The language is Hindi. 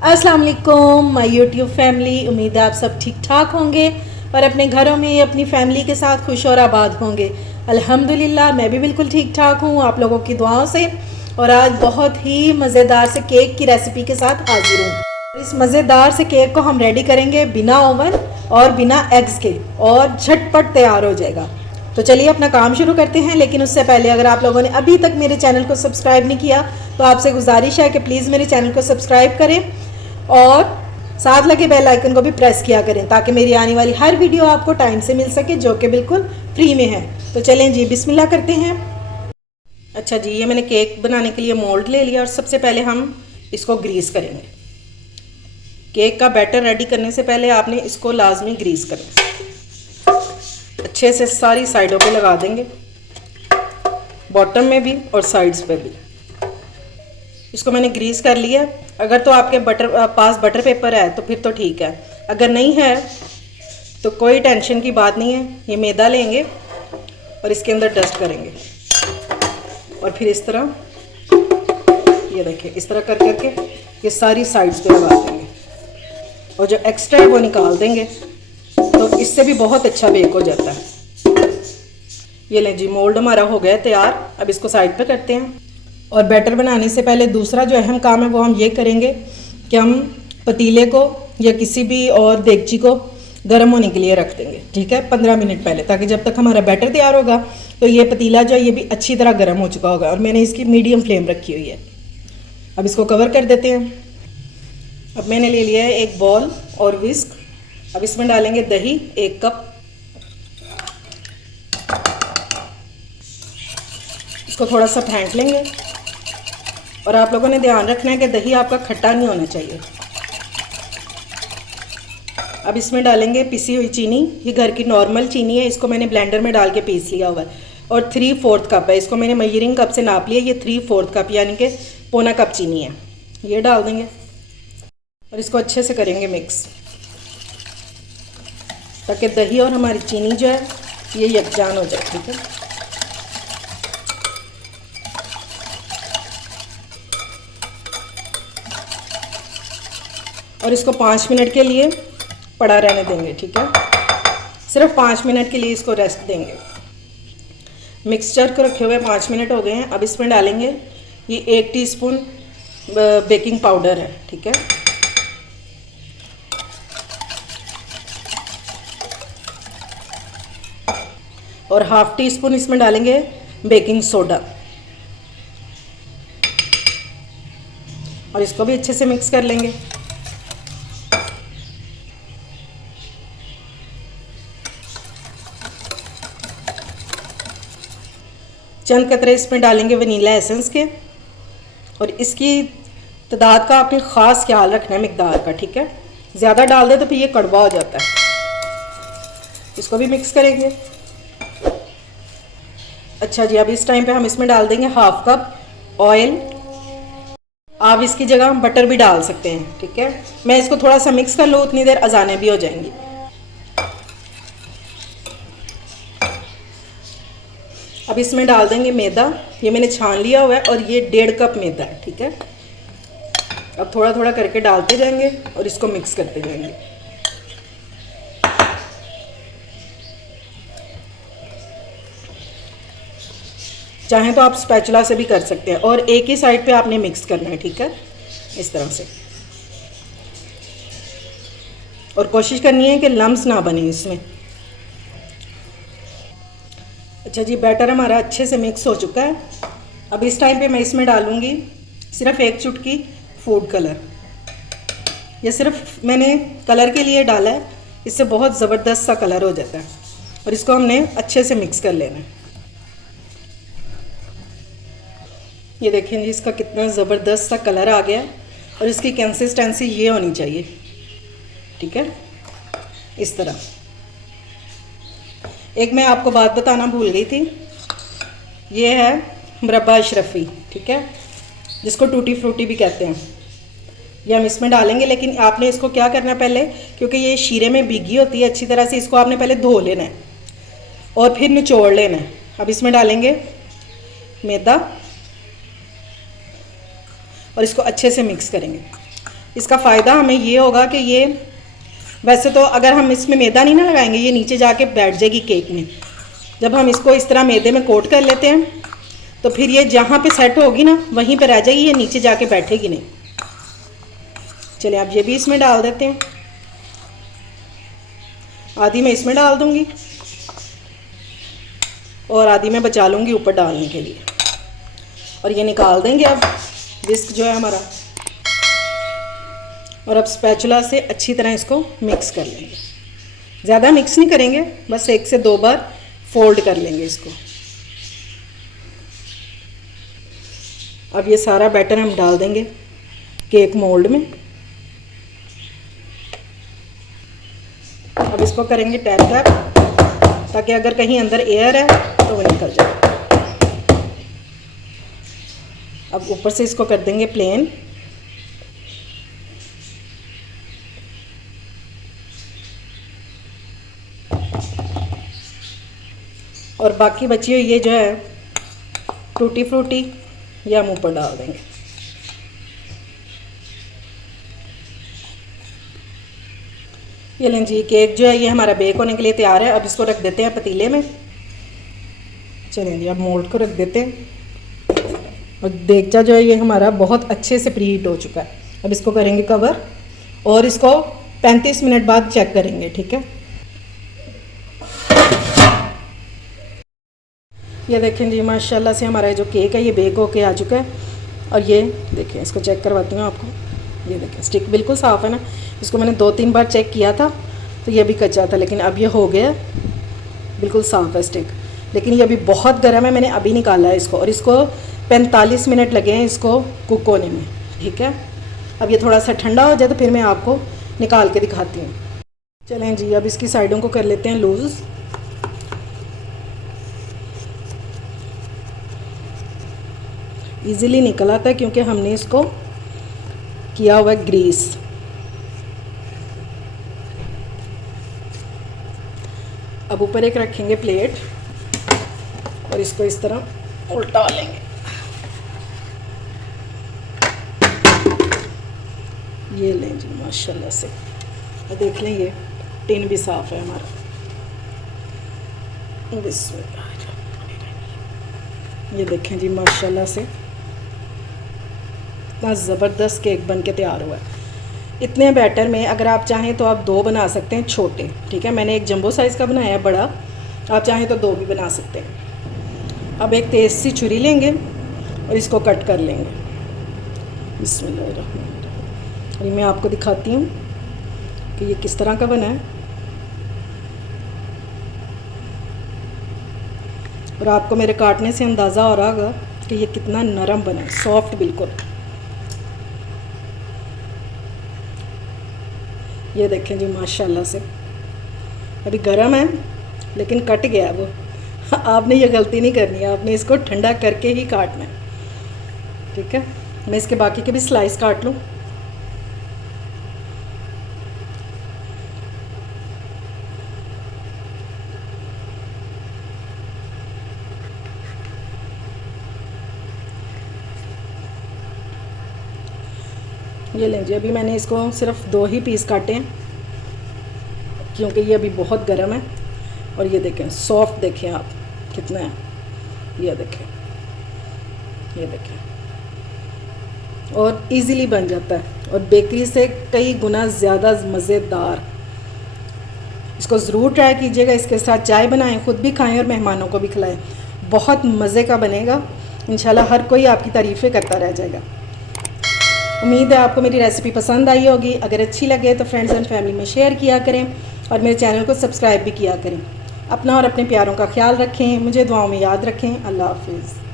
अस्सलाम वालेकुम माय यूट्यूब फैमिली। उम्मीद है आप सब ठीक ठाक होंगे और अपने घरों में अपनी फैमिली के साथ खुश और आबाद होंगे। अल्हम्दुलिल्लाह मैं भी बिल्कुल ठीक ठाक हूँ आप लोगों की दुआओं से। और आज बहुत ही मज़ेदार से केक की रेसिपी के साथ हाजिर हूँ। इस मज़ेदार से केक को हम रेडी करेंगे बिना ओवन और बिना एग्स के, और झटपट तैयार हो जाएगा। तो चलिए अपना काम शुरू करते हैं। लेकिन उससे पहले अगर आप लोगों ने अभी तक मेरे चैनल को सब्सक्राइब नहीं किया तो आपसे गुजारिश है कि प्लीज़ मेरे चैनल को सब्सक्राइब करें और साथ लगे बेल आइकन को भी प्रेस किया करें ताकि मेरी आने वाली हर वीडियो आपको टाइम से मिल सके, जो कि बिल्कुल फ्री में है। तो चलें जी, बिस्मिल्लाह करते हैं। अच्छा जी, ये मैंने केक बनाने के लिए मोल्ड ले लिया और सबसे पहले हम इसको ग्रीस करेंगे। केक का बैटर रेडी करने से पहले आपने इसको लाजमी ग्रीस करना है। अच्छे से सारी साइडों पे लगा देंगे, बॉटम में भी और साइड्स पे भी। इसको मैंने ग्रीस कर लिया। अगर तो आपके पास बटर पेपर है तो फिर तो ठीक है, अगर नहीं है तो कोई टेंशन की बात नहीं है। ये मैदा लेंगे और इसके अंदर डस्ट करेंगे और फिर इस तरह, ये देखिए, इस तरह कर करके ये सारी साइड्स पे लगा देंगे और जो एक्स्ट्रा है वो निकाल देंगे। तो इससे भी बहुत अच्छा बेक हो जाता है। ये लें जी, मोल्ड हमारा हो गया तैयार। अब इसको साइड पे करते हैं। और बैटर बनाने से पहले दूसरा जो अहम काम है वो हम ये करेंगे कि हम पतीले को या किसी भी और देगची को गर्म होने के लिए रख देंगे, ठीक है, 15 मिनट पहले, ताकि जब तक हमारा बैटर तैयार होगा तो ये पतीला जो है ये भी अच्छी तरह गर्म हो चुका होगा। और मैंने इसकी मीडियम फ्लेम रखी हुई है। अब इसको कवर कर देते हैं। अब मैंने ले लिया है एक बॉल और विस्क। अब इसमें डालेंगे दही 1 कप। इसको थोड़ा सा फेंट लेंगे और आप लोगों ने ध्यान रखना है कि दही आपका खट्टा नहीं होना चाहिए। अब इसमें डालेंगे पिसी हुई चीनी। ये घर की नॉर्मल चीनी है, इसको मैंने ब्लेंडर में डाल के पीस लिया हुआ है। और 3/4 कप है, इसको मैंने मेजरिंग कप से नाप लिया। ये 3/4 कप यानी कि पौना कप चीनी है। ये डाल देंगे और इसको अच्छे से करेंगे मिक्स, ताकि दही और हमारी चीनी जो है ये यकजान हो जाए, ठीक है। और इसको 5 मिनट के लिए पड़ा रहने देंगे, ठीक है। सिर्फ 5 मिनट के लिए इसको रेस्ट देंगे। मिक्सचर को रखे हुए 5 मिनट हो गए हैं। अब इसमें डालेंगे ये 1 टीस्पून बेकिंग पाउडर है, ठीक है। और 1/2 टीस्पून इसमें डालेंगे बेकिंग सोडा और इसको भी अच्छे से मिक्स कर लेंगे। चंद कतरे इसमें डालेंगे वनीला एसेंस के और इसकी तादाद का आपने ख़ास ख्याल रखना है, मिकदार का, ठीक है। ज़्यादा डाल दे तो फिर ये कड़वा हो जाता है। इसको भी मिक्स करेंगे। अच्छा जी, अब इस टाइम पे हम इसमें डाल देंगे 1/2 कप ऑयल। आप इसकी जगह बटर भी डाल सकते हैं, ठीक है। मैं इसको थोड़ा सा मिक्स कर लूँ, उतनी देर अजानें भी हो जाएंगी। अब इसमें डाल देंगे मैदा। ये मैंने छान लिया हुआ है और ये 1.5 कप मैदा है, ठीक है। अब थोड़ा थोड़ा करके डालते जाएंगे और इसको मिक्स करते जाएंगे। चाहें तो आप स्पैचुला से भी कर सकते हैं और एक ही साइड पे आपने मिक्स करना है, ठीक है, इस तरह से। और कोशिश करनी है कि लम्स ना बने इसमें। अच्छा जी, बैटर हमारा अच्छे से मिक्स हो चुका है। अब इस टाइम पे मैं इसमें डालूँगी सिर्फ 1 चुटकी फूड कलर। ये सिर्फ मैंने कलर के लिए डाला है, इससे बहुत ज़बरदस्त सा कलर हो जाता है। और इसको हमने अच्छे से मिक्स कर लेना है। ये देखें जी, इसका कितना ज़बरदस्त सा कलर आ गया और इसकी कंसिस्टेंसी ये होनी चाहिए, ठीक है, इस तरह। एक मैं आपको बात बताना भूल गई थी, ये है मुरब्बा अशरफी, ठीक है, जिसको टूटी फ्रूटी भी कहते हैं। ये हम इसमें डालेंगे, लेकिन आपने इसको क्या करना पहले, क्योंकि ये शीरे में भीगी होती है अच्छी तरह से, इसको आपने पहले धो लेना है और फिर निचोड़ लेना है। अब इसमें डालेंगे मैदा और इसको अच्छे से मिक्स करेंगे। इसका फ़ायदा हमें ये होगा कि ये, वैसे तो अगर हम इसमें मैदा नहीं ना लगाएंगे ये नीचे जाके बैठ जाएगी केक में। जब हम इसको इस तरह मैदे में कोट कर लेते हैं तो फिर ये जहाँ पे सेट होगी ना वहीं पे रह जाएगी, ये नीचे जाके बैठेगी नहीं। चलिए अब ये भी इसमें डाल देते हैं, आधी मैं इसमें डाल दूँगी और आधी मैं बचा लूँगी ऊपर डालने के लिए। और ये निकाल देंगे अब विस्क जो है हमारा, और अब स्पैचुला से अच्छी तरह इसको मिक्स कर लेंगे। ज़्यादा मिक्स नहीं करेंगे, बस 1 से 2 बार फोल्ड कर लेंगे इसको। अब ये सारा बैटर हम डाल देंगे केक मोल्ड में। अब इसको करेंगे टैप टैप, ताकि अगर कहीं अंदर एयर है तो वो निकल जाए। अब ऊपर से इसको कर देंगे प्लेन। और बाकी बची हुई ये जो है टूटी फ्रूटी ये हम ऊपर डाल देंगे। ये लें जी, केक जो है ये हमारा बेक होने के लिए तैयार है। अब इसको रख देते हैं पतीले में। चलें जी, अब मोल्ड को रख देते हैं। और देगचा जो है ये हमारा बहुत अच्छे से प्रीहीट हो चुका है। अब इसको करेंगे कवर और इसको 35 मिनट बाद चेक करेंगे, ठीक है। ये देखें जी, माशाल्लाह से हमारा जो केक है ये बेक होके आ चुका है। और ये देखें, इसको चेक करवाती हूँ आपको। ये देखें स्टिक बिल्कुल साफ़ है ना। इसको मैंने 2-3 बार चेक किया था तो ये भी कच्चा था, लेकिन अब ये हो गया, बिल्कुल साफ़ है स्टिक। लेकिन ये अभी बहुत गर्म है, मैंने अभी निकाला है इसको। और इसको 45 मिनट लगे हैं इसको कुक होने में, ठीक है। अब ये थोड़ा सा ठंडा हो जाए तो फिर मैं आपको निकाल के दिखाती हूँ। चलें जी, अब इसकी साइडों को कर लेते हैं लूज़। इजीली निकल आता है क्योंकि हमने इसको किया हुआ है ग्रीस। अब ऊपर एक रखेंगे प्लेट और इसको इस तरह उल्टा लेंगे। ये लें जी, माशाल्लाह से। और देख लें ये टिन भी साफ़ है हमारा। बिस्मिल्लाह। ये देखें जी, माशाल्लाह से इतना ज़बरदस्त केक बन के तैयार हुआ है। इतने बैटर में अगर आप चाहें तो आप 2 बना सकते हैं छोटे, ठीक है। मैंने एक जंबो साइज़ का बनाया है बड़ा, आप चाहें तो 2 भी बना सकते हैं। अब एक तेज़ सी छुरी लेंगे और इसको कट कर लेंगे। बिस्मिल्लाहिर्रहमानिर्रहीम। और मैं आपको दिखाती हूँ कि ये किस तरह का बना है। और आपको मेरे काटने से अंदाज़ा हो रहा होगा कि ये कितना नरम बना है, सॉफ्ट बिल्कुल। ये देखें जी, माशाल्लाह से। अभी गर्म है लेकिन कट गया वो। आपने ये गलती नहीं करनी है, आपने इसको ठंडा करके ही काटना है, ठीक है। मैं इसके बाकी के भी स्लाइस काट लूँ। ये लें जी, अभी मैंने इसको सिर्फ 2 ही पीस काटे हैं क्योंकि ये अभी बहुत गर्म है। और ये देखें सॉफ्ट, देखें आप कितना है। ये देखें, ये देखें, और इजीली बन जाता है और बेकरी से कई गुना ज़्यादा मज़ेदार। इसको ज़रूर ट्राई कीजिएगा, इसके साथ चाय बनाएं, ख़ुद भी खाएं और मेहमानों को भी खिलाएं। बहुत मज़े का बनेगा इंशाल्लाह। हर कोई आपकी तारीफ़ें करता रह जाएगा। उम्मीद है आपको मेरी रेसिपी पसंद आई होगी। अगर अच्छी लगे तो फ्रेंड्स एंड फैमिली में शेयर किया करें और मेरे चैनल को सब्सक्राइब भी किया करें। अपना और अपने प्यारों का ख्याल रखें, मुझे दुआओं में याद रखें। अल्लाह हाफिज़।